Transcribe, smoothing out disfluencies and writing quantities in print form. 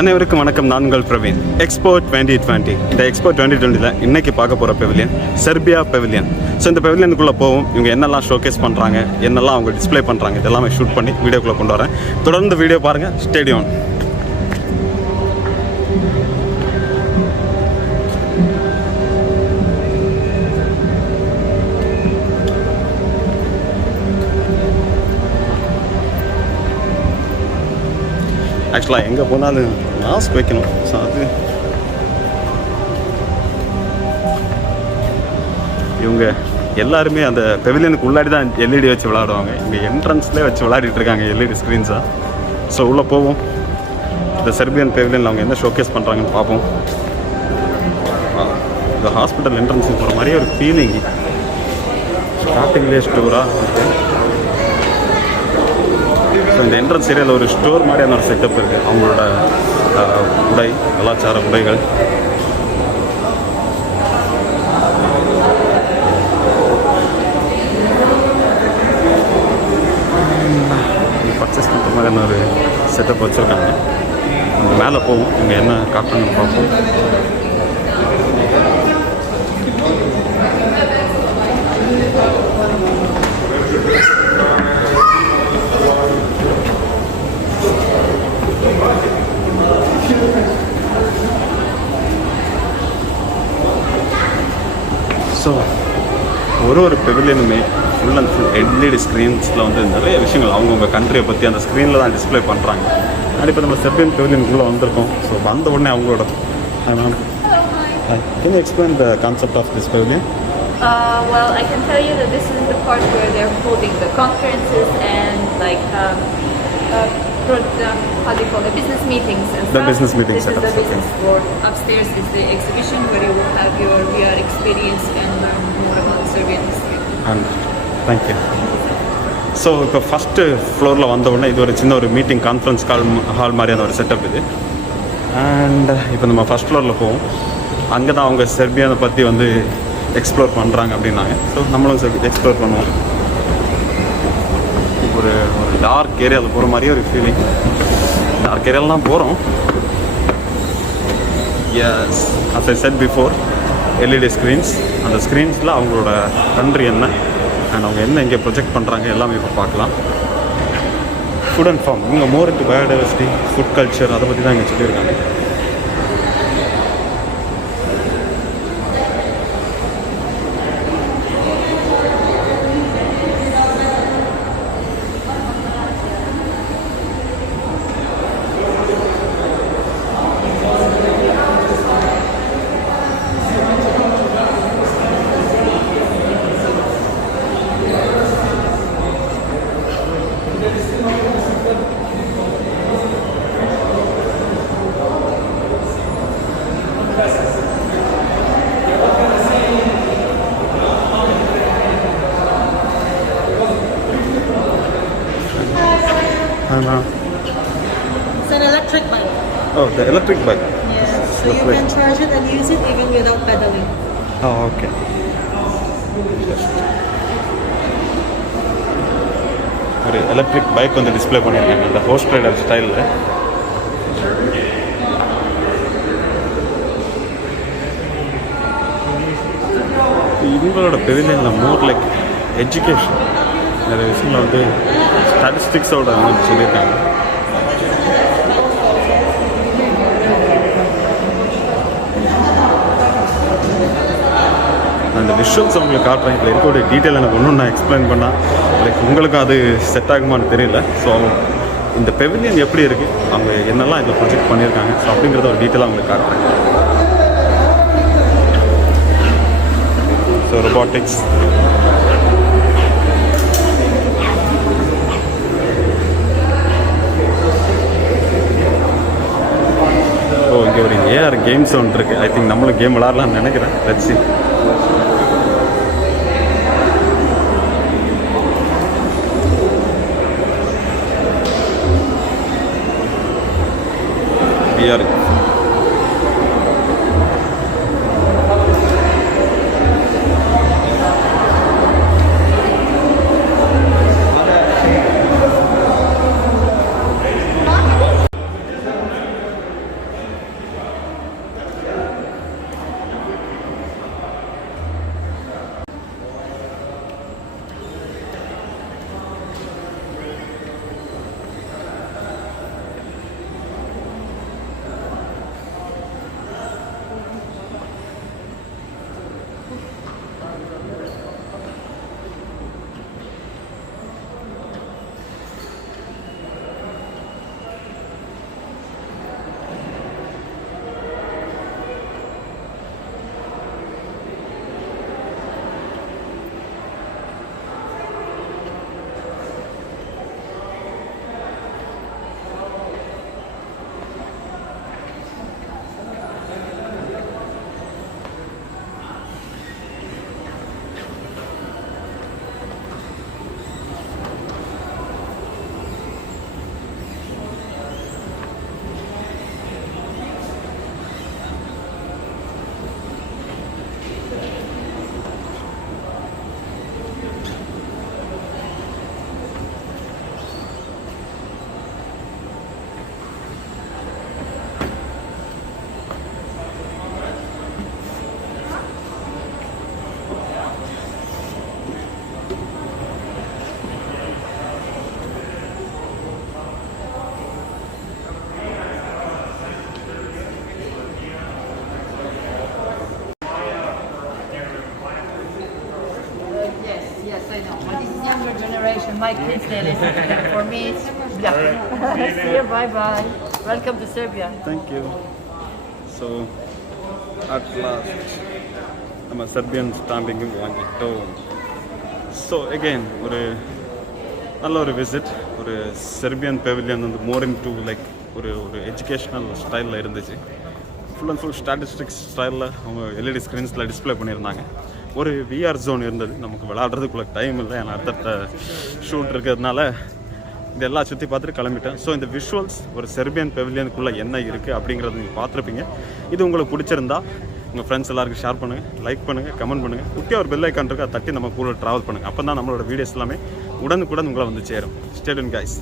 அனைவருக்கும் வணக்கம். நான் உங்கள் பிரவீன். எக்ஸ்போ 2020. இந்த எக்ஸ்போ 2020 இன்றைக்கி பார்க்க போகிற பெவிலியன் செர்பியா பெவிலியன். ஸோ இந்த பெவிலியனுக்குள்ளே போவோம். இவங்க என்னெல்லாம் ஷோகேஸ் பண்ணுறாங்க, என்னெல்லாம் அவங்க டிஸ்பிளே பண்ணுறாங்க, இதெல்லாமே ஷூட் பண்ணி வீடியோக்குள்ளே கொண்டு வரேன். தொடர்ந்து வீடியோ பாருங்கள். ஸ்டேடியம் ஆக்சுவலாக எங்கே போனாலும் மாஸ்க் வைக்கணும். ஸோ அது இவங்க எல்லாருமே அந்த பெவிலியனுக்கு உள்ளாடி தான் எல்இடி வச்சு விளாடுவாங்க. இங்கே என்ட்ரன்ஸ்லேயே வச்சு விளையாடிட்டு இருக்காங்க எல்இடி ஸ்க்ரீன்ஸாக. ஸோ உள்ளே போவோம். இந்த செர்பியன் பெவிலியனில் அவங்க என்ன ஷோகேஸ் பண்ணுறாங்கன்னு பார்ப்போம். இந்த ஹாஸ்பிட்டல் என்ட்ரன்ஸுக்கு போகிற மாதிரியே ஒரு ஃபீலிங். ஸ்டார்டிங்லேயே ஸ்டோராக இருக்குது. ஸோ இந்த என்ட்ரன்ஸ் ஏரியாவில் ஒரு ஸ்டோர் மாதிரியான ஒரு செட்டப் இருக்குது. அவங்களோட உடை, கலாச்சார உடைகள். பர்ச்சேஸ் பண்ணுற மாதிரியான ஒரு செட்டப் வச்சுருக்காங்க. அந்த மேலே போவோம். இங்கே என்ன காட்டுறாங்கன்னு பார்ப்போம். ஸோ ஒரு பெவிலியனுமே ஃபுல் அண்ட் ஃபுல் எல்இடி ஸ்க்ரீன்ஸில் வந்து நிறைய விஷயங்கள் அவங்கவுங்க கண்ட்ரியை பற்றி அந்த ஸ்க்ரீனில் தான் டிஸ்பிளே பண்ணுறாங்க. அண்ட் இப்போ நம்ம செர்பியன் பெவிலியனுக்குள்ளே வந்திருக்கோம். ஸோ வந்த உடனே அவங்களோட can you explain the concept of this pavilion? Well, I can tell you that this is the part where they're holding the conferences and how do you call it, business meetings and stuff. The business meeting setup. This is the business floor. Upstairs is the exhibition where you will have your VR experience and learn more about Serbian history. And thank you. So இப்போ ஃபஸ்ட்டு ஃப்ளோரில் வந்த உடனே இது ஒரு சின்ன ஒரு meeting conference hall மாதிரியான ஒரு செட்டப் இது. அண்ட் இப்போ நம்ம ஃபஸ்ட் ஃப்ளோரில் போவோம். அங்கே தான் அவங்க செர்பியாவை பற்றி வந்து எக்ஸ்ப்ளோர் பண்ணுறாங்க அப்படின்னாங்க. ஸோ நம்மளும் எக்ஸ்ப்ளோர் பண்ணுவோம். ஒரு டார்க் ஏரியாவில் போகிற மாதிரியே ஒரு ஃபீலிங். டார்க் ஏரியாவில் தான் போகிறோம். Yes, as I said before, LED screens. அந்த ஸ்க்ரீன்ஸில் அவங்களோட கண்ட்ரி என்ன அண்ட் அவங்க என்ன இங்கே ப்ரொஜெக்ட் பண்ணுறாங்க எல்லாமே இப்போ பார்க்கலாம். ஃபுட் அண்ட் ஃபார்ம், இவங்க மோர் இன்டு பயோடைவர்சிட்டி, ஃபுட் கல்ச்சர், அதை பற்றி தான் இங்கே சொல்லியிருக்காங்க. It's an electric bike. Oh, the electric bike. Yeah, so you can charge it and use it even without pedaling. Oh, okay. ஒரு எலக்ட்ரிக் பைக் வந்து டிஸ்பிளே பண்ணியிருக்காங்க இந்த ஹோஸ்ட் ரைடர் ஸ்டைலில். இவங்களோட பெவிலியனில் மோர் லைக் எஜுகேஷன், நிறைய விஷயங்கள் வந்து ஸ்டாட்டிஸ்டிக்ஸோட வந்து சொல்லியிருக்காங்க. அந்த விஷுவல்ஸ் அவங்களுக்கு காட்டுறேன். இதில் இருக்கக்கூடிய டீட்டெயில் எனக்கு ஒன்றும் நான் எக்ஸ்பிளைன் பண்ணால் லைக் உங்களுக்கும் அது செட் ஆகுமான்னு தெரியல. ஸோ இந்த பெவிலியன் எப்படி இருக்குது, அவங்க என்னெல்லாம் இதில் ப்ரொஜெக்ட் பண்ணியிருக்காங்க, ஸோ அப்படிங்கிறத ஒரு டீட்டெயிலாக அவங்களுக்கு காட்டுறேன். ஸோ ரொபாட்டிக்ஸ், இங்கே ஒரு ஏஆர் கேம் சவுண்ட் இருக்குது. ஐ திங்க் நம்மளும் கேம் விளாட்லான்னு நினைக்கிறேன். Let's see. VR I know. But this is younger generation. My kids, they listen to them. For me, it's See you. Bye-bye. Welcome to Serbia. Thank you. So, at last, நம்ம செர்பியன் ஸ்டாம்பிங்கும் வாங்கிட்டோம். So again ஒரு நல்ல ஒரு விசிட். ஒரு Serbian pavilion வந்து மோர் in two like ஒரு எஜுகேஷ்னல் ஸ்டைலில் இருந்துச்சு. ஃபுல் அண்ட் ஃபுல் ஸ்டாட்டிஸ்டிக்ஸ் ஸ்டைலில் அவங்க எல்இடி ஸ்க்ரீன்ஸில் டிஸ்பிளே பண்ணியிருந்தாங்க. ஒரு விஆர் ஜோன் இருந்தது. நமக்கு விளையாடுறதுக்குள்ள டைம் இல்லை, ஏன்னா அடுத்தடுத்த ஷூட் இருக்கிறதுனால இதெல்லாம் சுற்றி பார்த்துட்டு கிளம்பிட்டேன். ஸோ இந்த விஷுவல்ஸ் ஒரு செர்பியன் பெவிலியனுக்குள்ளே என்ன இருக்குது அப்படிங்கிறத நீங்கள் பார்த்துருப்பீங்க. இது உங்களுக்கு பிடிச்சிருந்தா உங்கள் ஃப்ரெண்ட்ஸ் எல்லாருக்கும் ஷேர் பண்ணுங்கள், லைக் பண்ணுங்கள், கமெண்ட் பண்ணுங்கள். குட்டியாக ஒரு பெல் ஐக்கான் இருக்குது, அதை தட்டி நம்ம கூட ட்ராவல் பண்ணுங்கள். அப்போ தான் நம்மளோட வீடியோஸ் எல்லாமே உடனுக்குடன் உங்களை வந்து சேரும். Stay tune guys.